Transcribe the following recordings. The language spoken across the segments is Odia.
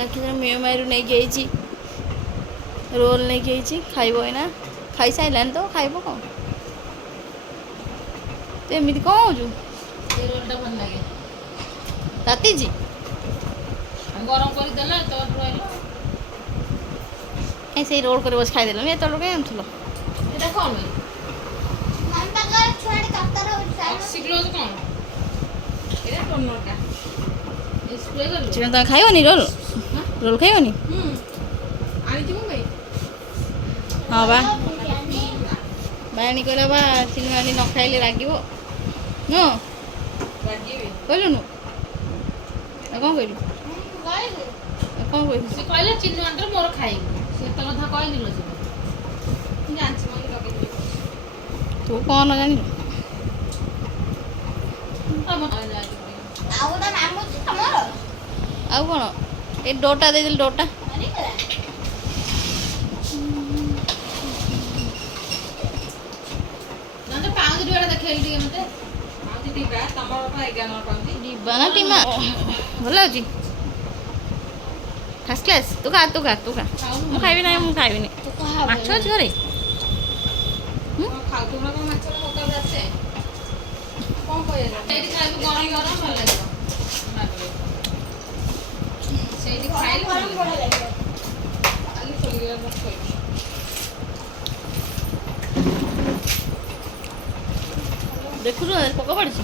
ରାକ୍ଷୀ ମିଓମାଇରୁ ନେଇକି ଆଇଛି ରୋଲ୍ ନେଇକି ଆଇଛି ଖାଇବ ଏଇନା ଖାଇସାରିଲାଣି ତ ଖାଇବ କ'ଣ ତୁ ଏମିତି କ'ଣ ହେଉଛୁ ଏ ରୋଲ୍ଟା ଭଲ ଲାଗେ ତାତିଛି ଗରମ କରିଦେଲେ ତ ରହିଲ ଏ ସେଇ ରୋଲ୍ କରି ବସି ଖାଇଦେଲନି ଏତେବେଳେ କାହିଁ ଆଣୁଥିଲ ଏଇଟା କ'ଣ ଅକ୍ସିକ୍ଲୋଜ୍ କ'ଣ ଏଇଟା ଟୋନରଟା ସ୍ପ୍ରେ କରିବ ଚିକେନ୍ ତମେ ଖାଇବନି ରୋଲ୍ ରୋଲ୍ ଖାଇବନି ଆଣିଛି ମୁଁ ଭାଇ ହଁ ବା ବାୟାଣୀ କହିଲା ବା ଚିନି ଆଣି ନ ଖାଇଲେ ରାଗିବ ନୁହଁ ରାଗିବି କହିଲୁନୁ ଆଉ କ'ଣ କହିଲୁ କ'ଣ କହିଲୁ ସେ କହିଲେ ଚିନି ଆଣ୍ଟର ମୋର ଖାଇବୁ ସେ ଏତେ କଥା କହିଲି ସେ ମୁଁ ଜାଣିଛି ମୁଁ ଲଗେଇଦେବି ତୁ କ'ଣ ଜାଣିଲୁ ଆଉ କ'ଣ ଏ ଡୋଟା ଦେଇଦେଲି ଡୋଟା ପାଉଁଜି ଡିବାଟା ଦେଖେଇଲି ଟିକେ ମତେ ପାଉଁଜି ଡିବା ତମର 11 ପାଉଁଜି ଡିବା ନା ଟିମା ଭଲ ଲାଗୁଛି ଫାର୍ଷ୍ଟ କ୍ଲାସ୍ ତୁ ଖା ମୁଁ ଖାଇବି ନାହିଁ ମୁଁ ଖାଇବିନି ମାଛ ଅଛି ଘରେ ଖାଉଛୁ ନା କ'ଣ ମାଛ ପକାଉ ଯାচ্ছে କ'ଣ କହିବା ସେଇଠି ଖାଇବୁ ଗରମ ଗରମ ଭଲ ଲାଗିବ ସେଇଠି ଖାଇଲେ ଭଲ ଲାଗିବ ଖାଲି ଶୋଇଗଲା ଶୋଇବି ଦେଖୁଛୁ ପୋକ ପଡ଼ିଛି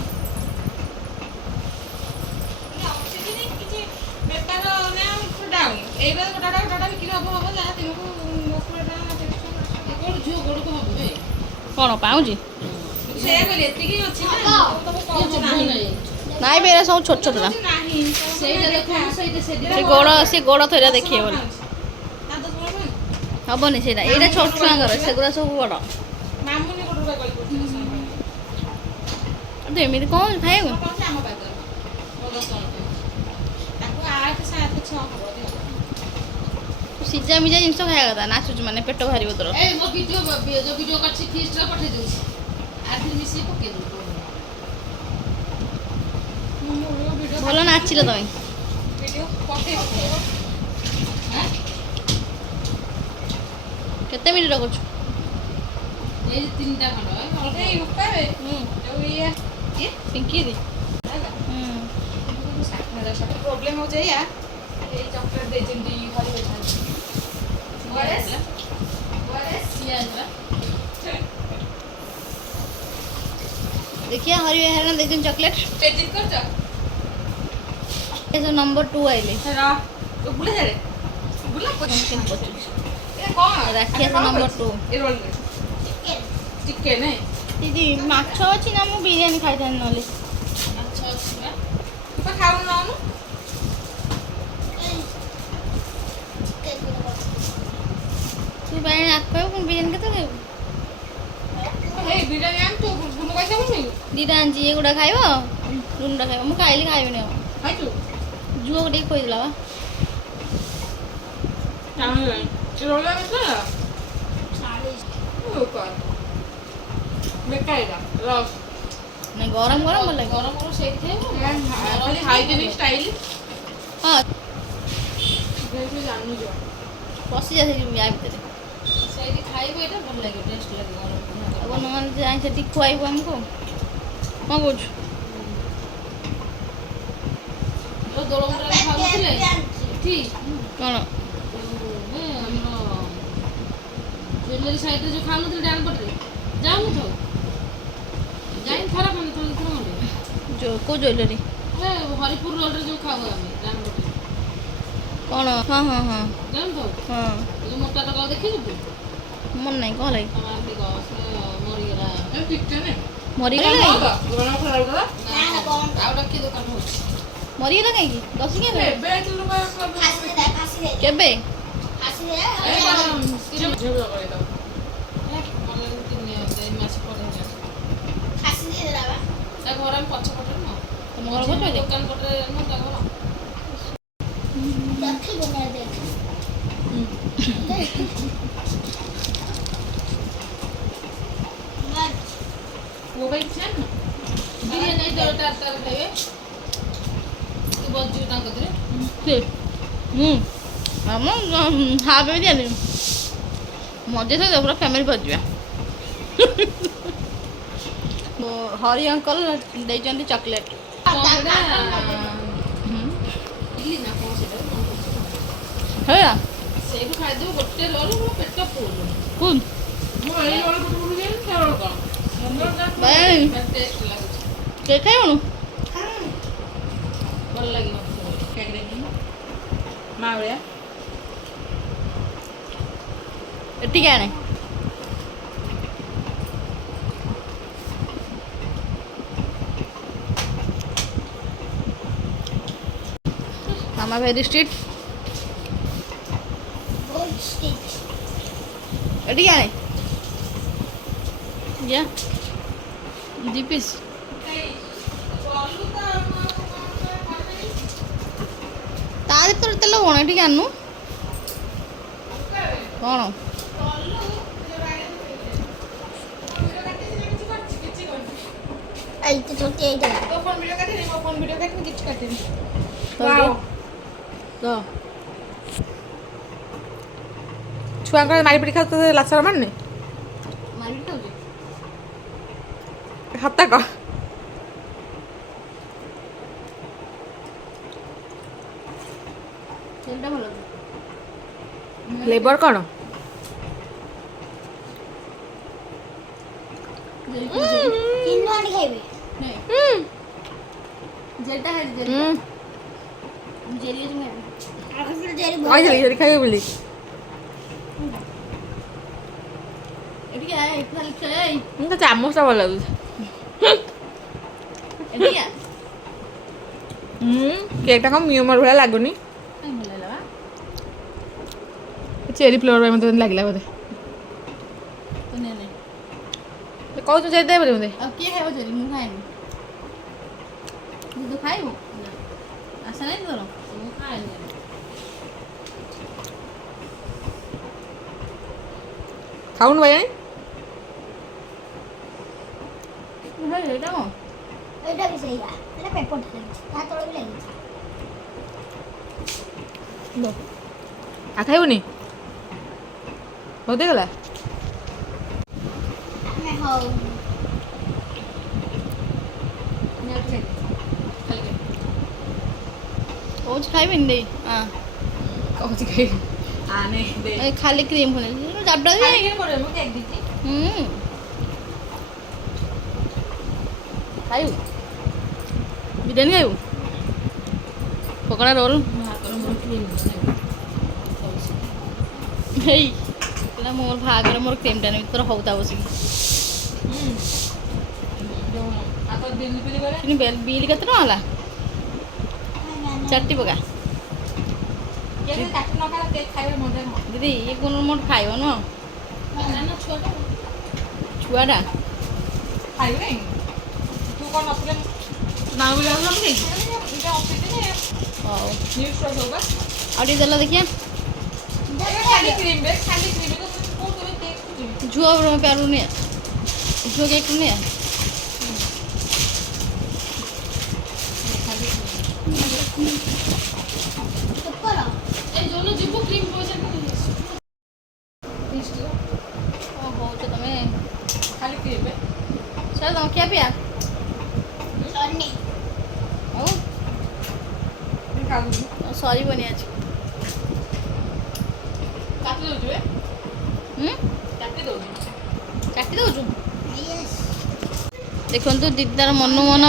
ବେପାର ଡାଉନ୍ ଏଇଟା ଗୋଟା ବିକ୍ରି ହବ ଯାହା ଦିନକୁ ଝିଅ ଗୋଡ଼କୁ ହବ କ'ଣ ପାଉଁଜି ସେଇଆ କହିଲି ଏତିକି ଅଛି ନାଇଁ ବେ ଏରା ସବୁ ଛୋଟ ଛୋଟଟା ସେ ଗୋଡ଼ ଥରିଆ ଦେଖିବେ ବୋଲି ହବନି ସେଇଟା ଏଇଟା ଛୋଟ ଛୁଆଙ୍କର ସେଗୁଡ଼ା ସବୁ ବଡ଼ ମାମୁନି ଗୋଟଟା ଗଳି ତୁ ଏମିତି କ'ଣ ଖାଇବୁ ସିଝା ମିଜା ଜିନିଷ ଖାଇବା କଥା ନାଚୁଛୁ ମାନେ ପେଟ ବାହାରିବ ତୋର ମୋ ଭିଡ଼ିଓ ଯୋଉ ଭିଡ଼ିଓ କରିଛି ଫିଷ୍ଟରେ ପଠେଇ ଦେଉଛି ଆଧିରେ ମିଶିକି ପକେଇ ଦେଉଛି ଭଲ ନାଚିଲ ତମେ ଭିଡ଼ିଓ ପଠେଇ କେତେ ମିନିଟ୍ କରୁଛୁ ଏଇ 3ଟା ଖଣ୍ଡ ଏଇ ଉପରେ ଯୋଉ ଇଏ ପିଙ୍କି ଦି ପ୍ରୋବ୍ଲେମ ହେଉଛି ଏଇଆ ଏଇ ଚକଲେଟ୍ ଦେଇଛନ୍ତି ଘରେ ଦେଇଥାନ୍ତି देखिए हरी हेरना देखिए चॉकलेट पेजिट करछ ऐसे नंबर 2 आइले रा तो बुले जारे बुला ए कोन राखिया से नंबर 2 ए रोल चिकन है दीदी माछो अछि ना मु बिरयानी खाइ थान नले अच्छा अछि बा तू खाउ ना नु तू बाय हाथ पाउ कोन बिरयानी केते खाइबू ए बिरयानी आम तो गुनु कैसे बोलनी दीदा आंजी एगुडा खाइबो लुंडा खाइबो मु खाइली खाइबिनी अब खाइ तू जुओ गोटे खोइ दिला बा तामे रोल में तो 40 ओ का बेकायदा रस नहीं गरम गरम बोल गरम गरम सेट थे खाली हाइजीनिक स्टाइल हां जैसे जानू जो पसी जाथे या भीतर सेठी खाइबो एटा भल लागे टेस्ट लागे गरम अब नन जाई सेठी खुआइबो हमको हां बोझ तो दोलंगरा खाउथिले ठीक कोन ज्वेलरी साइड जो खानु थे डान पटरे जाऊ तो जाइन थरा मन तो जो को ज्वेलरी ए हरिपुर रोड रे जो खाऊ हमें डान पटरे कोन हां हां हां जान तो हां जो मोटा तो देखि तू मन नहीं कह लाई हमार के गस मरी गला ए ठीक ने मरी गला गला खराब गला ना ना कौन आउट के दुकान हो मरी गला कहीं दस के बे तुम फांसी दे केबे फांसी दे ए झगड़ा करे तो मन तीन दे मास पड़े फांसी दे देबा ता घर में पछ पटे न तुम घर पटे दुकान पटे न ता घर देखि बना देख वो भाई छन बिरयानी तो तार तार खाइबे तू बज्जू ता कदरे से ଆମ ହାଫ୍ ବି ଦିଆନି ମଜା ସହିତ ପୁରା ଫ୍ୟାମିଲି ଭଜିବା ହରି ଅଙ୍କଲ ଦେଇଛନ୍ତି ଚକୋଲେଟ୍ ହେଲା ସେଇଠୁ ଖାଇଦେବୁ ଗୋଟେ ରୋଲ୍ ମୋ ପେଟ ଫୁଲ୍। କୁନ୍ ମୁଁ ଏଇ ରୋଲ୍ ଗୋଟେ ବୁଲି ସେ ରୋଲ୍ କ'ଣ ବାଇ ଟେଷ୍ଟ ଲାଗୁଛି କେ ଖାଇବୁଣୁ ଭଲ ଲାଗିବ ମା ଭଳିଆ ଏଠିକି ଆଣେ ମାମା ଭେରି ଷ୍ଟ୍ରିକ୍ଟ ଏଠିକି ଆଣେ ଯା ଦି ପିସ୍ ତା ଭିତରେ ତେଲ କ'ଣ ଏଠିକି ଆଣୁ କ'ଣ ତ ଛୁଆଙ୍କର ମାରିପିଟି ଖାଉ ତ ଲାଚର ମାନେ ମାରିକି ଖାଉଛି ସତ କହ ତେଲଟା ଭଲ ଫ୍ଲେଭର କ'ଣ ଜେଲଟା ଜେଲି କହିଥିଲି ଖାଇବେ ବୋଲି ଏଠିକି ଆଏ ଏଠି ଖାଲି ଖେଳେ ମୁଁ ତ ଚାମଚଟା ଭଲ ଲାଗୁଛି ଏଠିକି ଆ କେକ୍ଟା କ'ଣ ମିଓମର ଭଳିଆ ଲାଗୁନି କାଇଁ ଭଲ ଲାଗିଲା ବା ଚେରି ଫ୍ଲେଭର ପାଇଁ ମୋତେ ଲାଗିଲା ବୋଧେ ତୁ ନେ ନେ କହୁଛୁ ଚେରି ଦେବେ ବୋଧେ ଆଉ କିଏ ଖାଇବ ଚୋରି ମୁଁ ଖାଏନି ତୁ ଖାଇବୁ ଆଶା ନାହିଁ ତୋର ମୁଁ ଖାଏନି ଖାଉନୁ ଭାଇ ଏଇଟା କ'ଣ ଏଇଟା ବି ସେଇଆ ଏଇଟା ପେପରଟା ଲାଗିଛି ତା ତଳେ ବି ଲାଗିଛି ଆଉ ଖାଇବୁନି ବହୁତ ହେଇଗଲା ଆମେ ହଉ କହୁଛି ଖାଇବିନି ଦେଇ କହୁଛି ଖାଇବି ଏ ଖାଲି କ୍ରିମ୍ ଖୋଲେ ଜାବଡ଼ା ବି ମୁଁ କେକ୍ ଦେଇଛି ଖାଇବୁ ବିରିୟାନୀ ଖାଇବୁ ପକୋଡ଼ା ରୋଲ୍ ହେଇ କହିଲା ମୋର ଭାଗରେ ମୋର କ୍ରିମ୍ଟା ନେବି ତୋର ହଉ ତା ବସିକି ବିଲ୍ କେତେ ଟଙ୍କା ହେଲା ଚାଟି ପକା ଦିଦି ଇଏ କ'ଣ ମୋର ଖାଇବ ନୁହଁ ଛୁଆଟା ହଉ ଆଉ ଟିକେ ଦେଲା ଦେଖିଆ ଝୁଅ ପ୍ୟାରୁ ନିଏ ଝୁଅ କେକ୍ ନିଏ ପେପର ହଉଛ ତମେ ଖାଲି କ୍ରିମ୍ ସାର୍ ତମ ଖିଆ ପିଆ ସରିନି ହଉ ସରିବନି ଆଜି କାଟି ଦେଉଛୁ କାଟି ଦେଉଛୁ ଦେଉଛୁ ୟେସ୍ ଦେଖନ୍ତୁ ଦିଦି ତାର ମନୁ ମନ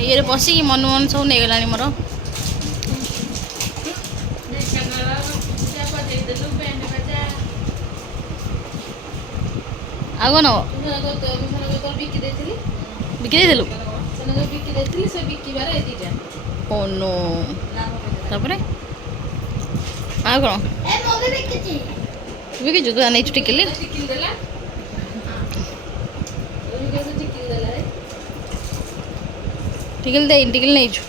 ଇଏରେ ବସିକି ମନୁ ମନ ସବୁ ନେଇଗଲାଣି ମୋର ଆଉ କ'ଣ ନବ ବିକି ଦେଇଥିଲୁ ଓ ନୋ ତାପରେ ଆଉ କ'ଣ ଏ ମୁଁ ବି ବିକିଛି ବିକିଛୁ ତୁ ନେଇଛୁ ଟିକିଲି ଟିକିଲି ଦେଇନି ଟିକିଲି ନେଇଛୁ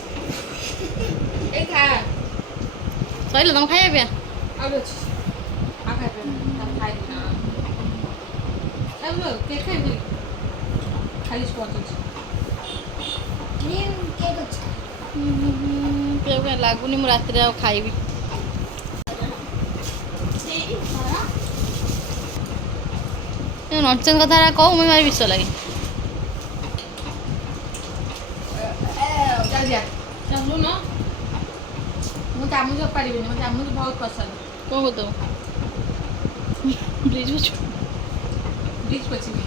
ସରିଲା ତମ ଖାଇବା ପିଇବା ଖାଲି ସ୍ପଟ ଅଛି କ୍ରିମ୍ କେକ୍ ଅଛି ପିଇବାକୁ କାଇଁ ଲାଗୁନି ମୁଁ ରାତିରେ ଆଉ ଖାଇବି। ନନସେନ୍ସ କଥା କହୁ ମୁଁ ଭାରି ବିଷ ଲାଗେ। ଚାଲୁନ ମୁଁ ଚାମଚ ପାରିବିନି ମୋ ଚାମଚ ବହୁତ ପସନ୍ଦ। କ'ଣ କରିଦେବ ବ୍ରିଜ୍ ପଛୁ ବ୍ରିଜ୍ ପଛିବି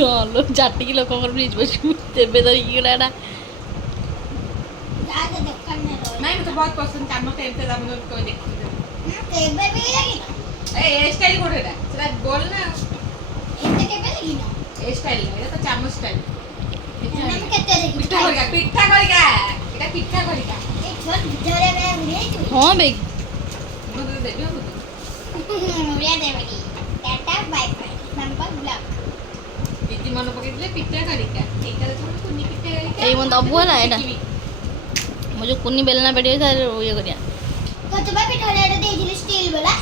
ହଁ ଲୋ ଚାଟିକି ଲୋକଙ୍କର ବ୍ରିଜ୍ ପଛୁ ତେବେ ଧରିକି ଗଲା ଏଟା ଯାହା ଦୋକାନରେ ରହିବ ନାଇଁ ମତେ ବହୁତ ପସନ୍ଦ ଚାମଚ ଏମିତି ଦାମ କହି ଦେଖିବି କେବେ ବି ଲାଗିନ ଏ ଷ୍ଟାଇଲ କୋଉଟା ଏଟା ସେଟା ଗୋଲ ନା ଏତେ କେବେ ଲାଗିନ ଏ ଷ୍ଟାଇଲ ଏଟା ତ ଚାମଚ ଷ୍ଟାଇଲ ଆମେ କେତେ ଦେଖିଛୁ ପିଠା କରିକା ଏଟା ପିଠା କରିକା ଏ ଛୋଟ ଭିତରେ ବେ ଉଡେଇଛୁ ହଁ ବେ ମୁଁ ତତେ ଦେବି ଆଉ ଉଡିଆ ଦେବନି ଟାଟା ବାଇ ବାଇ ନମ୍ବର ବ୍ଲକ୍ ଦିଦି ମନେ ପକେଇଥିଲେ ପିଠା କରିକା ଏଇଟା ଦେଖୁନ କୁନି ପିଠା କରିକା ଏଇ ମନ ଦବୁ ହେଲା ଏଇଟା ମୁଁ ଯେଉଁ କୁନି ବେଲନା ପେଟି ଅଛି ତାର ଇଏ କରିବା ତ ତୁମେ ପିଠା ରେଟ୍ ଦେଇଥିଲି ଷ୍ଟିଲ୍ ବାଲା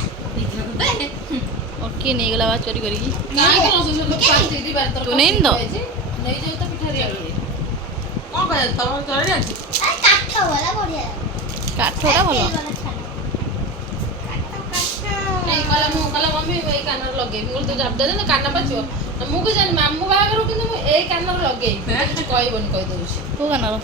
କିଏ ନେଇଗଲା ବା ଚୋରି କରିକି କାହିଁକି ରସୁଣ ପାତି ବାର ତର ତୁ ନେଇନି ତ? ନେଇଯାଉ ତ ପିଠା ରିଆ କଣ କହିଲ ତମର ଚଳି ଅଛି ଆରେ କାଠ ବାଲା ବଢିଆ କାଠଟା ଭଲ ନାଇଁ କହିଲା ମୁଁ କହିଲା ମମ୍ମି ଏଇ କାନରେ ଲଗେଇବି ମୁଁ କହିଲି ତୁ ଜାପ ଦେ କାନ ପାଚିବ ମୁଁ କି ଜାଣି ମାମୁଁ ବାହାଘର କିନ୍ତୁ ମୁଁ ଏଇ କାନରେ ଲଗେଇବି କିଛି କହିବନି କହିଦେଉଛି କୋଉ କାନର